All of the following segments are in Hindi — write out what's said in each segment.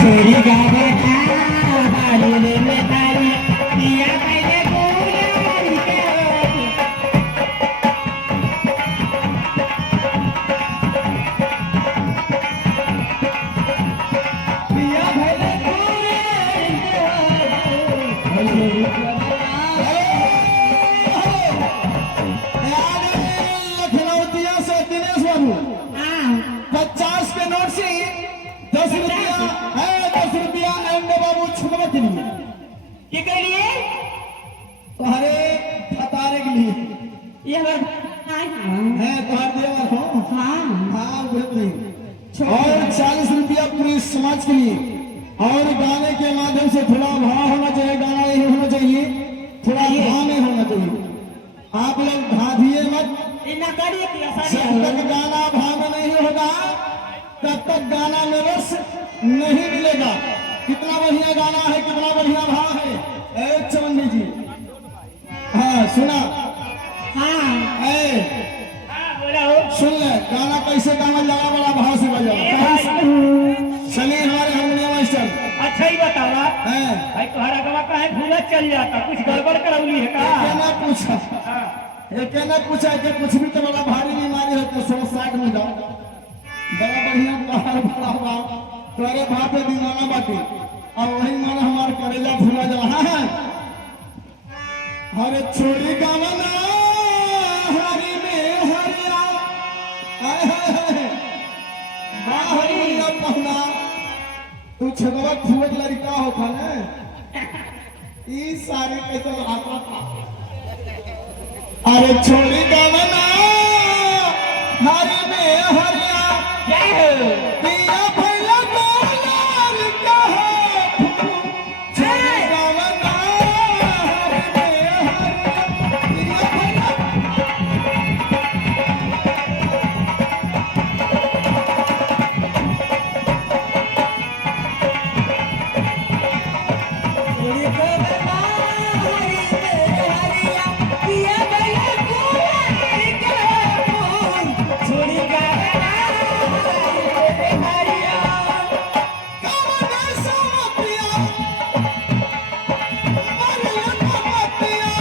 छोरी गावे बाड़ी रे में तारी पिया पहले गोरी के पिया पहले गोरी के लखनऊतिया से दिनेश बाबू 50 के नोट से 10 रुपया है, 10 रुपया एंड बाबू छुपवा के लिए क्या कर लिए तुम्हारे फतारे के लिए ये बार है तुम्हारे देवर हो। हाँ हाँ बोले और 40 रुपया पूरे समाज के लिए। और गाने के माध्यम से थोड़ा भाव होना चाहिए, गाना नहीं होना चाहिए, थोड़ा भाव नहीं होना चाहिए। आप लोग भाधिए मत, इतना करिए कि जब आसानी तक गाना भाव में नहीं होगा तब तक गाना नवस नहीं मिलेगा। कितना बढ़िया गाना है, कितना बढ़िया भाव है। ए चवन्नी जी, हाँ सुना हाँ ए बोला सुन ले गाना कैसे गाना लगा, बड़ा भाव से बजा। चलिए हमारे हारमोनियम मास्टर अच्छा ही बतावा है भाई तुम्हारा गवा का है भूला चल जाता कुछ गड़बड़ करौली है का ना पूछा, एक ने पूछा कि कुछ भी तो बड़ा भारी बीमारी है तो 160 में जाओ। बड़ा बढ़िया बाहर बड़ा हुआ तोरे भाव पे दीवाना बाटी और वही मन हमार करेला भूला जा। हाँ हरे छोरी गावना हरी में हरिया हाय हाय हाय बाहरी न पहना तू छगवा छुवत लड़का होता ना ई सारे कैसे आता था। अरे छोरी गावना हरी में हरिया जय हो पिया भैया गोलाल कहे छोरी गावना हरी में हरिया पिया भैया छोरी को बना हरी में हरिया पिया भैया गोरी के फूल छोरी का बना हरी में हरिया गावना सावतिया मरिया पतिया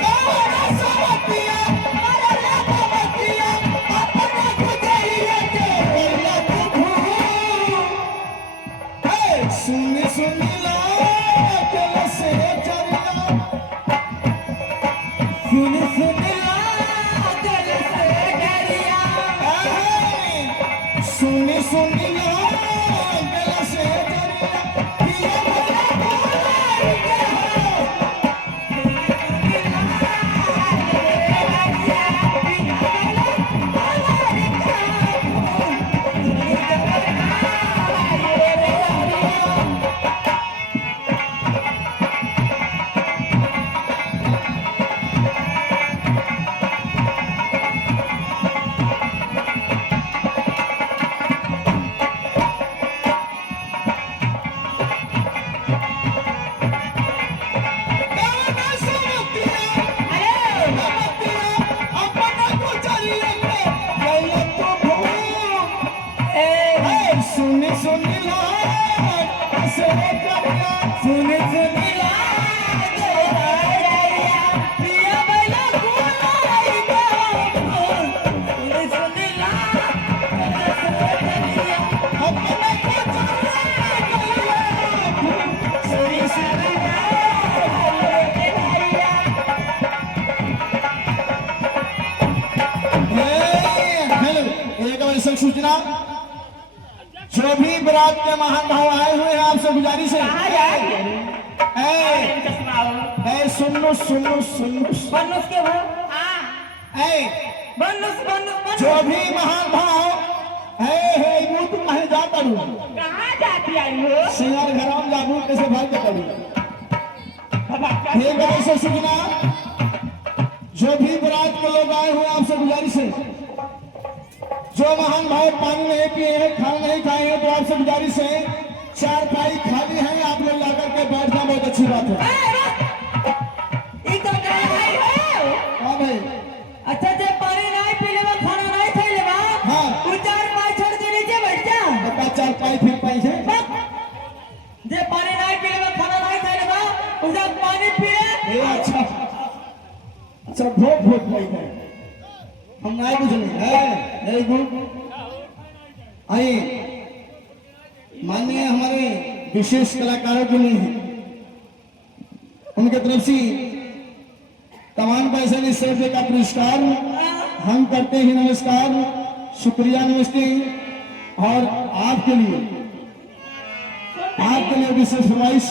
गावना सावतिया मरिया पतिया अपना गुजरिया के बोला तू हे सुन सुन ला दिल से चरिया सुन सुन ला दिल से डरिया सुन सुन ला दिल से चरिया पिया भला बोला के हो गावना सावतिया सावतिया अपना गुजरिया के बोला तू हे सुन सुन ला से चरिया सुन सुन ला डरिया पिया भैया गोरी के फूल सुन सुन ला डरिया अपना गुजरिया सुन सुन ला डरिया हेलो एक और ऐसा सूचना जो भी बारात के महान भाव आए हुए हैं आपसे गुजारिश है सुनो सुनो सुनो बनुस के वो हाँ बनुस बनुस जो बनुस भी महान भाव है वो तुम कहीं जाता रू कहाँ जाती आई हो सिंगार घराम जाबू कैसे भाग के करूँ एक और ऐसा सूचना जो भी बारात के लोग आए हुए हैं आपसे गुजारिश है जो महान भाव पानी नहीं पिए हैं, खाना नहीं खाए हैं, तो आपसे गुजारिश है 4 पाई खाली है, आप लोग लाकर के बैठ जाए, बहुत अच्छी बात है। ये तो क्या है हाँ भाई अच्छा जब पानी नहीं पी लेवा खाना नहीं खाई लेवा हाँ। तू 4 पाँच छोड़ के नीचे बैठ जा चार पाई फिर पाई है जे पानी नहीं पीले में खाना नहीं खाए बा उसे पानी पिए ए अच्छा अच्छा भोग भोग पाई है हम नहीं बुझले है वेरी गुड आइए माननीय हमारे विशेष कलाकारों के लिए उनके तरफ से तमाम पैसे ने 100 रुपये का पुरस्कार हम करते हैं नमस्कार शुक्रिया नमस्ते और आपके लिए विशेष फरमाइश